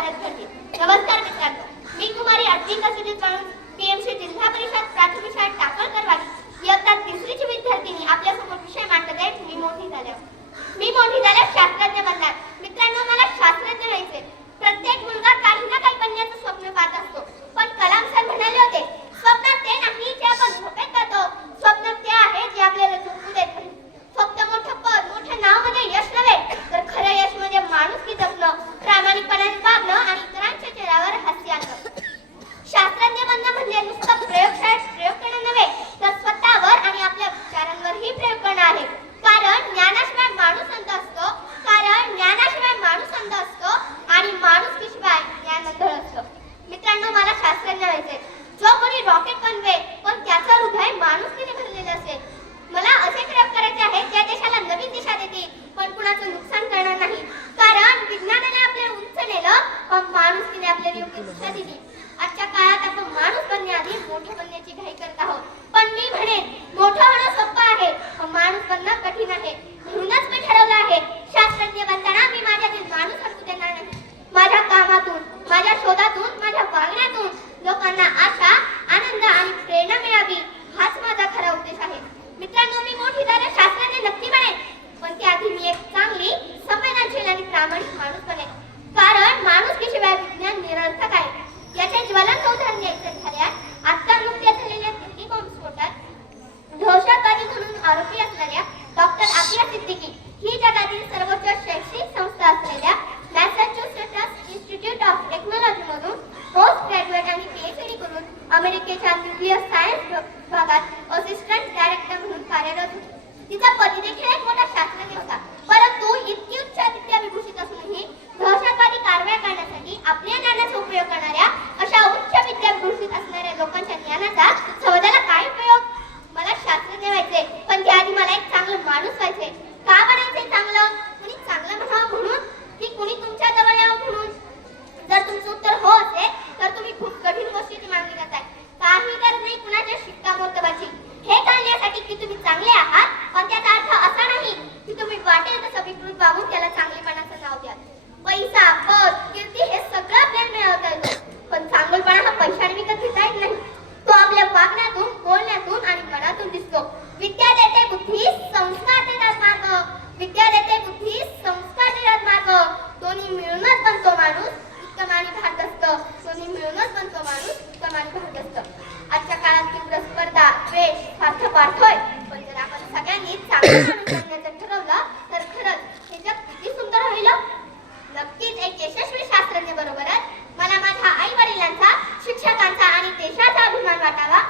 भारत घडली. नमस्कार मित्रांनो, मी कुमारी अद्विका सुजित म्हणून पीएमसी जिल्हा परिषद प्राथमिक शाळेत टाकळकरवाडी इयत्ता 3री ची विद्यार्थिनी आपल्या समोर विषय मांडत आहे. मी मोठी झाल्यास शास्त्रज्ञ बनणार. मित्रांनो, मला शास्त्रज्ञ व्हायचे. प्रत्येक मुलगा काही ना काही बनण्याचं स्वप्न पाहत असतो, पण कलाम सर म्हणाले होते, स्वप्न ते नाही जे आपण झोपेत पाहतो, स्वप्न ते आहे जे आपल्याला झोपू देत नाही. फक्त मोठं पद, मोठं नाव म्हणजे यश नव्हे, तर खरं यश म्हणजे माणुसकी जपणं, प्रामाणिकपणाने वागणं आणि इतरांच्या चेहऱ्यावर हास्य आणणं. शास्त्रज्ञ बनणं म्हणजे नुसतं प्रयोगशाळेत प्रयोग करणं नव्हे, तर स्वतःवर आणि आपल्या विचारांवरही प्रयोग करणं आहे. कारण ज्ञानाशिवाय माणूस अंध असतो, आणि माणुसकीशिवाय ज्ञान अंध असतं. मित्रांनो, मला शास्त्रज्ञ व्हायचे. जो कोणी रॉकेट बनवे पण त्याचं हृदय माणुसकीने भरलेलं असेल. मला असे प्रयोग करायचे आहेत जे देशाला नवीन दिशा देतील, पण कुणाचं नुकसान करणार नाही. कारण विज्ञानाने आपल्याला उंच नेलं, पण माणुसकीने आपल्याला योग्य दिशा दिली. आजच्या काळात आपण माणूस बनण्याआधी मोठे बनण्याची घाई करत आहोत, पण मी म्हणेन मोठं होणं सोपं आहे, पण माणूस बनणं कठीण आहे. म्हणूनच मी ठरवलं आहे, शास्त्रज्ञ बनताना मी माझ्यातील माणूस हरवू देणार नाही. माझ्या कामातून, माझ्या शोधातून, माझ्या वागण्यातून लोकांना आशा, आनंद आणि प्रेरणा मिळावी, हाच माझा खरा उद्देश आहे. मित्रांनो, मी मोठी झाल्यास शास्त्रज्ञ नक्की बनेन, पण त्याआधी मी एक चांगली, संवेदनशील आणि प्रामाणिक माणूस बनेन. कारण माणुसकीशिवाय विज्ञान निरर्थक आहे. याचे ज्वलंत उदाहरण द्यायचे झाल्यास, आता नुकत्याच झालेल्या दिल्ली बॉम्बस्फोटात दहशतवादी म्हणून आरोपी असणाऱ्या डॉक्टर आसिया सिद्दीकी ही जगातील सर्वोच्च शैक्षणिक संस्था असलेल्या मॅसॅच्युसेट्स इन्स्टिट्यूट ऑफ टेक्नॉलॉजी मधून पोस्ट ग्रॅज्युएट आणि पीएचडी करून अमेरिकेच्या न्यूक्लिअर सायन्स विभागात असिस्टंट डायरेक्टर म्हणून कार्यरत होती. तिचा पती देखील एक मोठा शास्त्रज्ञ होता, परंतु इतकी उच्च विद्याविभूषित असूनही दहशतवादी कारवाया करण्यासाठी आपल्या ज्ञानाचा उपयोग करणाऱ्या अशा उच्च विद्याविभूषित असणाऱ्या लोकांच्या ज्ञानाचा समाजाला काय उपयोग? मला शास्त्रज्ञ व्हायचे, पण त्याआधी मला एक चांगलं माणूस व्हायचे. का बनायचे चांगलं? कुणी चांगलं म्हणावं म्हणून, की कुणी तुमच्या जवळ यावं म्हणून? जर तुमचं उत्तर हो असेल, तर तुम्ही खूप कठीण गोष्टीची मागणी करताय. काही गरज नाही कुणाच्या शिक्कामोर्तबाची. हे कळण्यासाठी की तुम्ही चांगले आहात, पण त्याचा अर्थ असा नाही की तुम्ही वाटेल तसं विकृत वागून त्याला चांगलेपणाचं नाव द्याल. पैसा, पद, कीर्ती हे सगळं आपल्याला मिळवता येतं, पण चांगलपणा हा पैशाने विकत घेता येत नाही. तो आपल्या वागण्यातून, बोलण्यातून आणि मनातून दिसतो. विद्या देते बुद्धी, संस्कार देतात मार्ग. विद्या देते बुद्धी, संस्कार देतात मार्ग. दोन्ही मिळूनच बनतो माणूस उत्तम आणि भारदस्त. दोन्ही मिळूनच बनतो माणूस उत्तम आणि भारदस्त. आजच्या काळात तीव्र स्पर्धा, द्वेष, स्वार्थ वाढतोय, पण जर आपण सगळ्यांनी चांगलं माणूस बनण्याचं ठरवलं, तर खरंच हे जग किती सुंदर होईल. नक्कीच एक यशस्वी शास्त्रज्ञ बरोबरच मला माझ्या आई वडिलांचा, शिक्षकांचा आणि देशाचा अभिमान वाटावा